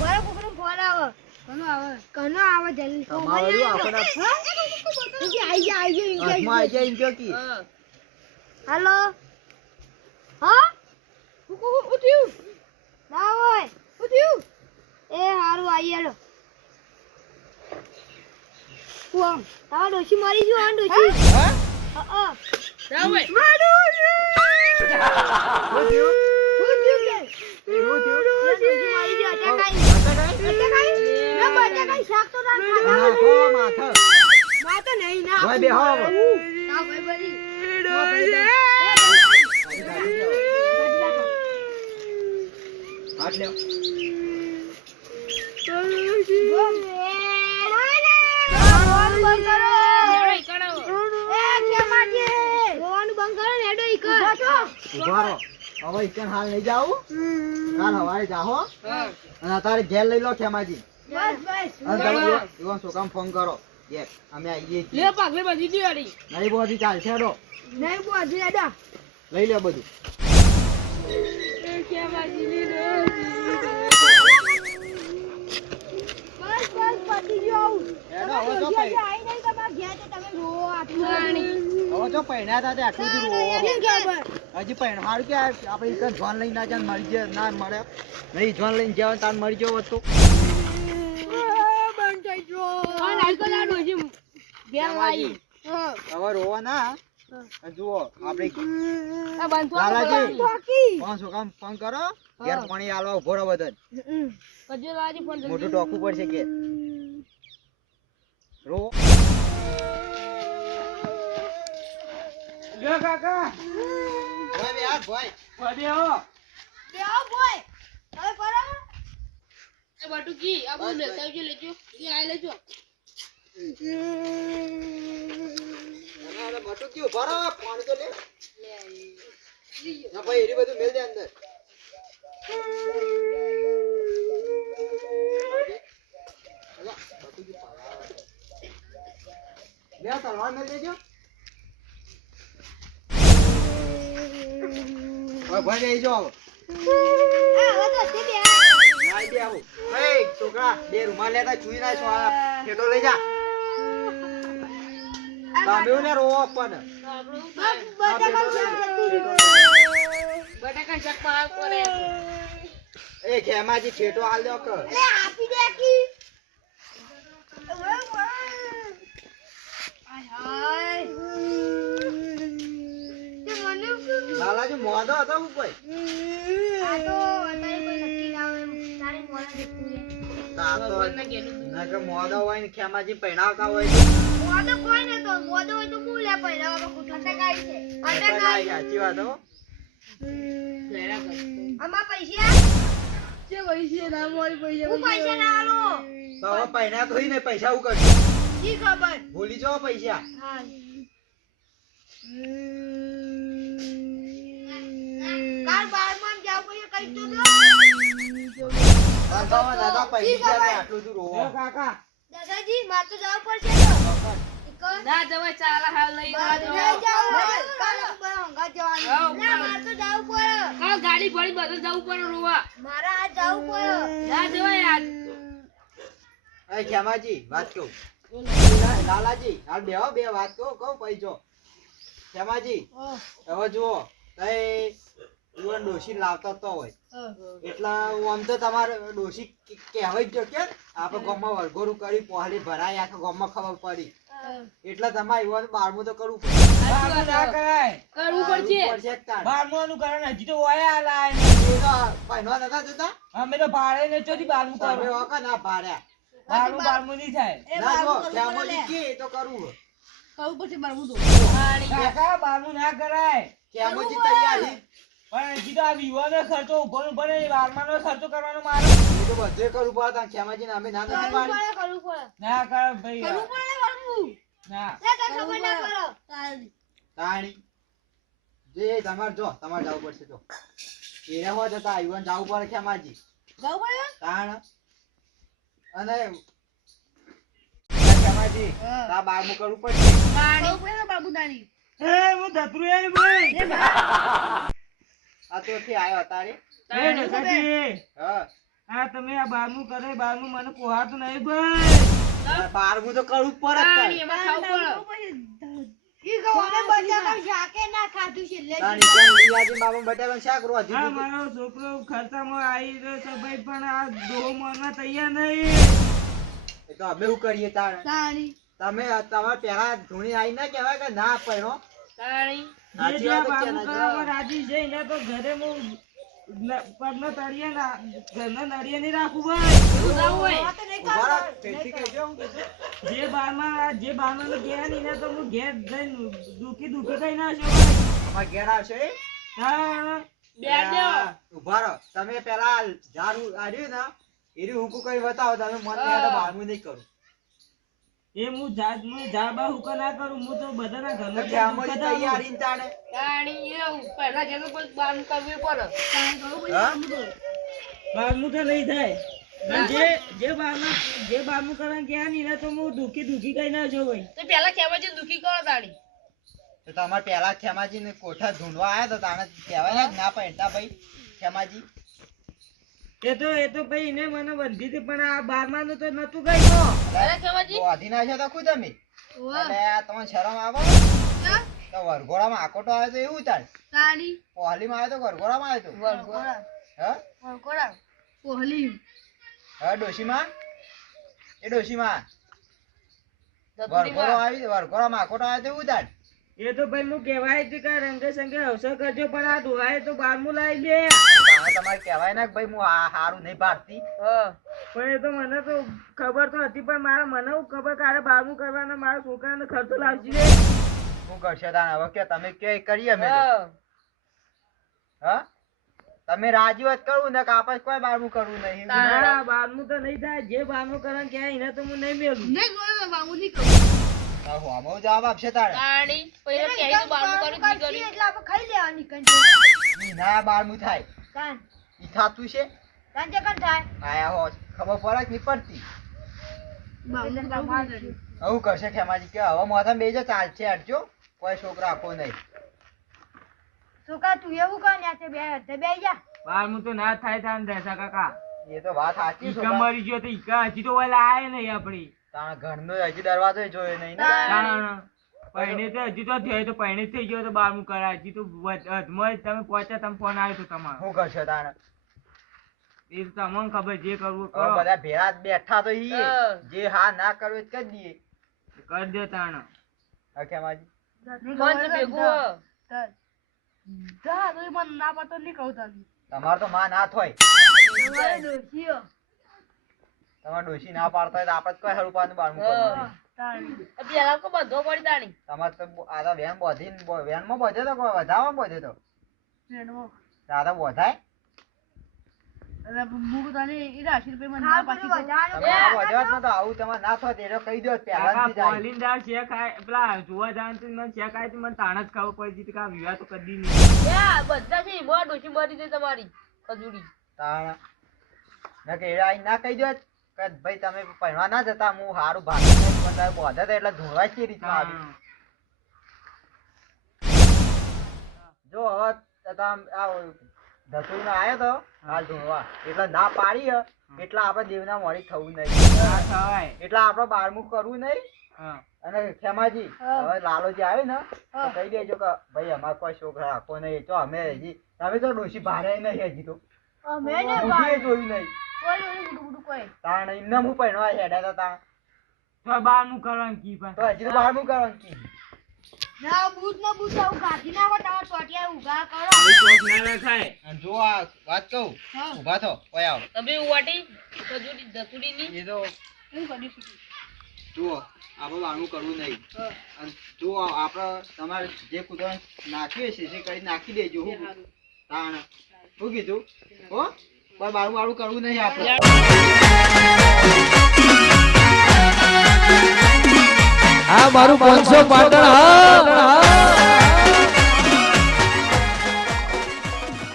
બરાબર કોકનો ફોન આવે કનો આવે જલ્દી તમારું આપણા આઈ જા હાથમાં આઈ જાય ઇન્જો કી હાલો હા ઉઠ્યું ના હોય ઉઠ્યું એ હારું આઈ હેલો કોણ તારા ડોશી મરી ગયો આ ડોશી હા હા જાવ ભાઈ મારું હું થયું ડોશી મરી ગયો અટકાઈ ના બટાકાઈ શાક તો ના ખાતા નાખો માથા ના તો નહીં ના ભાઈ બેહો ના ભાઈ બરી હાથ લ્યો ઉભા રહો હવે ઇકન હાલ નહીં જાવું કાલ હવારે જાહો અને તારે ઘેર લઈ લો ખેમાજી અને તમે ઈવન છોકરાને ફોન કરો ઘેર અમે આવીએ છીએ લે પાઘડી બાંધી દીવાડી નહીં બધી ચાલશે હેડો લઈ લો બધું હેડો હવે જો પૈણા હતા તે આટલું દૂર હજી પૈણ હારું કે આપણે ઇકન જોન લઈને ના જાય મરી જાય ના મળે નહીં જોન લઈને જાવ તાર મરી જાવ તો હવે રોવા ના જુઓ આપણે લાલાજી ફોન કરો ઘેર પાણી આલવા ઉભો રહો બધા મોટું ટોકવું પડશે કે રો લે કાકા ભાઈ બે હાથ ભાઈ પડ્યો એ બટુકી આ બોલ લેતા આવજો લેજો એ આ લેજો અને મોટું ક્યું ભરો પાણી તો લે ના ભાઈ એરી બધું મેલ દે અંદર લે તલવાર મેલ દેજો ભાઈ લઈ જાઓ નાઈ દે આવું એ છોકરા બે રૂમાલ લેતા ચૂઈ ના છો આ ફેટો લઈ જા તમે ને રોવો પણ બટાકા શાક પાક કરે એ ખેમાજી ફેટો હાલ દો કે લાલાજી મોદો હતો ઉપર મોદો હોય ને ખેમાજી પહેણાવતા હોય સાચી વાત હો પહેણા તો ને પૈસા હું કરશું ભૂલી જાઓ પૈસા દાદા પૈસા આટલું દૂર રોવો કાકા દાદાજી માર તો જવું પડશે ના જવાય ચાલ હાલ લઈ ના ગાડી ભરી બધું જવું પડે રોવા મારા આ જવું પડે ના જવાય આજ એ ખેમાજી વાત કહું લાલાજી હાલ બેહો બે વાત કહું પૈસો ખેમાજી હવે જુઓ ઈવન ડોશી લાવતા તો હોય એટલે આમ તો તમારે ડોશી કહેવાય જ કે આપણે ગામમાં વરઘોડું કરી પહોળી ભરાય આખા ગામમાં ખબર પડી એટલે તમારે ઈવન 12મું તો કરવું પડશે કરવું પડશે બારમું કારણ હજી તો ઓયા આલા પહેરવા નતા જતા અમે તો ભાડે ને ચોથી બારમું તમે કરો વખત ના ભાડ્યા બારમું નહીં થાય ના જો ખેમાજી કે તો કરવું કાકા બારમું ના કરાય ખેમાજી તૈયારી પણ હજી તો આ વિવાનો ખર્ચો ઉભો બને બારમાનો ખર્ચો કરવાનો મારો એ તો બધે કરવું પડે ખેમાજી ને અમે ના નથી પાડી ના કર ભાઈ ના તાણી જે તમારે જો તમારે જવું પડશે તો એના હોય જતા ઈવન જવું પડે ખેમાજી તાણ અને ખેમાજી તા બારમું કરવું પડશે એ હું ધતરું એ ભાઈ આ તો થી આવ્યો તારે એ ડોસાજી હા આ તમે આ બારમું કરે બારમું મને પોહાતું નહીં ભાઈ. બારમું તો કરવું જ પડે જ તારે. એમાં ખાવું પડે. ઈ ગવાને બટાકા શાકે ના ખાધું છે લે તારી ત્યાં લીલાજી બાબા બટાકાનું શાક રોજી આ દીધું. મારો છોકરો ખર્ચામાં આવી રહ્યો છે ભાઈ, પણ આ ડોહો માનવા તૈયાર નહીં. એ તો અમે શું કરીએ તારે? તાણી તમે તમારે પેલા ધૂણી આવી ના કહેવાય કે ના પહેરો. તાણી. જે સાચી જ્યાં વાત જ છે બારમું ને, કરવામાં રાજી છે એને તો ઘરે હું પગનો તળિયે ના ઘરનો નળિયે નહીં રાખું ભાઈ. એવું ના હોય. આ તો નહીં ઉભા રહો, ખાતો. ફેરથી કહેજો હું કીધું. જે બારમાનો ગયા નહીં ને તો હું ઘેર જઈને દુખી કઈ નાખ્યો ભાઈ. અમારે ઘેર આવશે એ? હા બેન દેવો. ઉભા રહો. તમે પેલા ઝાડ આડ્યું ને એરી હુકુ કરી બતાવો. તમે મન નહીં તો બારમું નહીં કરું. એ હું જાબા હુકા ના કરું, હું તો બધાના તો ઘરમાં ખેમાજી તૈયારી ને તાણે. તાણી એવું. પહેલા જેને કોઈ બારનું કરવું પડે. હા? બારમું તો નહીં થાય. અને જે બારમું કરવાનું ગયા નહીં ને તો હું દુખી કઈ નાખ્યો ભાઈ. તો પહેલા ખેમાજી દુખી કરો તાણી. તો તમારે પેલા ખેમાજી ને કોઠા ઢૂંઢવા આવ્યા તો તાણે કહેવાય ને ના પહેરતા ભાઈ ખેમાજી. એ તો ભાઈ એને મને બંધી હતી, પણ આ બારમાનું તો નતું ગયું. અરે ખેમાજી. વાધી નાખ્યો તો ખુદ તમે. એટલે આ તમને શરમ આવે હા? તો વરઘોડામાં આકોટો આવે તો એવું તાણ. તાણી પોહલીમાં આવે તો વરઘોડામાં આવે તો વરઘોડા. હા વરઘોડા. પોહલી હા ડોશીમાં એ ડોશીમાં ધતુરીમાં. વરઘોડો આવી વરઘોડામાં આકોટો આવે તો એવું તાણ. એ તો ભાઈ હું કહેવાય હતી કે રંગે સંગે અવસર કરજો, પણ આ દુહાએ તો બારમું લાવી દે. તાણે તમારે કહેવાય ને કે ભાઈ હું આ હારું નહીં ભારતી. હા. પણ એ તો મને તો ખબર તો હતી, પણ મને હું ખબર કે આરે બારમું કરવાનો મારા છોકરાને ખર્ચો લાવશે રે. શું કરશે તાણ હવે કે તમે કે કરીએ અમે તો. હા. હા તમે રાજી વાત કરવું ને કે આપણે કોઈ બારમું કરવું નહીં. ના બારમું તો નહીં થાય. જે બારમું કરવાનું ક્યાં એને તો હું નહીં મેલું. નહીં ગોળા બાબુ નહીં કહું હોમો જવાબ આપશે તારે. તાણી. પહેલા ક્યાંય તો બારનું કર્યું જ નહીં કર્યું. એટલે આપણે ખાઈ લેવાની કંજે ઈ ના બારમું થાય કાન ઈ થાતું છે. કાંજે કાન થાય આયા હો ખબર પડે કે નહીં પડતી. બાબુ તમારે આવું કરશે ખેમાજી કે હવે માથા બેજો ચાલશે હટજો કોઈ છોકરો આપો નહીં. છોકરા તું એવું કર ને બે જા બારમું તો ના થાય તાન દેસા કાકા. એ તો વાત સાચી ઈકા છોકરા. મરી ગયો તો ઈકા હજી તો ઓલા આયા નહીં આપણી. તાણ ઘરનો હજી દરવાજો જોયો નહીં ને. તાણ પૈણે તો હજી તો થયો તો પૈણે જ થઈ ગયો તો બારમું કરાય. હજી તો અધમાં જ તમે પહોંચ્યા, તમે ફોન આવ્યો તો તમારો. શું કરશે તાણ? એ તો તમને ખબર જે કરવું હવે કરો. બધા ભેળા જ બેઠા તો ઈ હા. જે હા ના કરવું એ જ કરી દઈએ. કરી દો તાણ. હા ખેમાજી મન તો ભેગું હો. જા તો મને ના પાતો નહીં કહું તને તમારે તો માં ના થાય. તમારે દોશીઓ તમારે ડોશી ના પાડતા હોય તો આપણે જ કોઈ હરું પાનું બારમું કરવું નહીં. તાણી પેલા કો બધો પડી તાણી. તમારે તો આ તો વેન બોધીને વેનમાં બોધે તો કોઈ વધામાં બોધે તો રેડવો આ તો બોધાય. એટલે મુક તને ઈ 80 રૂપિયા મને ના પાછી તમે આ બોધ્યો જ નતો. આવું તમારે ના થાય તો કહી દો કાકા પહેલાથી જાય. પોલીનદાર શેક આય પેલા જોવા જવાનું હતું ને મને શેક આય તો મને તાણ જ ખબર પડી હતી કે આ વિવાહ તો કદી નહીં. યા બધા છે મોર ડોશી મરી ગઈ તમારી ખજૂરી. તાણ ના કે એડા આઈને ના કહી દો કે ભાઈ તમે પહેરવા ના જતા હું હારું ભાગી પણ તમે બોધે તો એટલે ધોળવા જ કેવી રીતના આવી. જો હવે તમે આ ધતુરીનો આયો તો હાલ ધોળવા એટલે ના પાડી હે એટલે આપણે દેવના મોડી થવું નહીં. ના થવાય. એટલે આપણે બારમું કરવું નહીં. હા. અને ખેમાજી હવે લાલોજી આવે ને તો કહી દેજો કે ભાઈ અમારે કોઈ છોકરા રાખો નહીં. તો અમે હજી તમે તો ડોશી ભારે નહીં હજી તો અમે ને બુદ્ધિએ જોયું નહીં. કોઈ ગુડું કોઈ તાણ એમને હું પહેરવા હેડ્યા હતા તાણ તો બારમું કરવાનું કી પણ. તો હજી તો બારમું કરવાનું કીધું. ના બૂટ ના બૂટ આવું કાઢી ના આવે તમારા ટોટિયા ઉગા કરો એ ચોક ના થાય. અને જો આ વાત કહું ઊભા થો કોઈ આવો તમે ઉવાટી ખજૂરી ધતુરીની. એ તો એવું કરીશું જુઓ આપણે બારમું કરવું નહીં. અને જો આપણે તમારે જે કૂતરા નાખ્યું છે તે કરી નાખી દેજો. તાણ શું કીધું હો કોઈ બારમું કરવું નહીં આપણે. આ મારું 500 પાટણ હા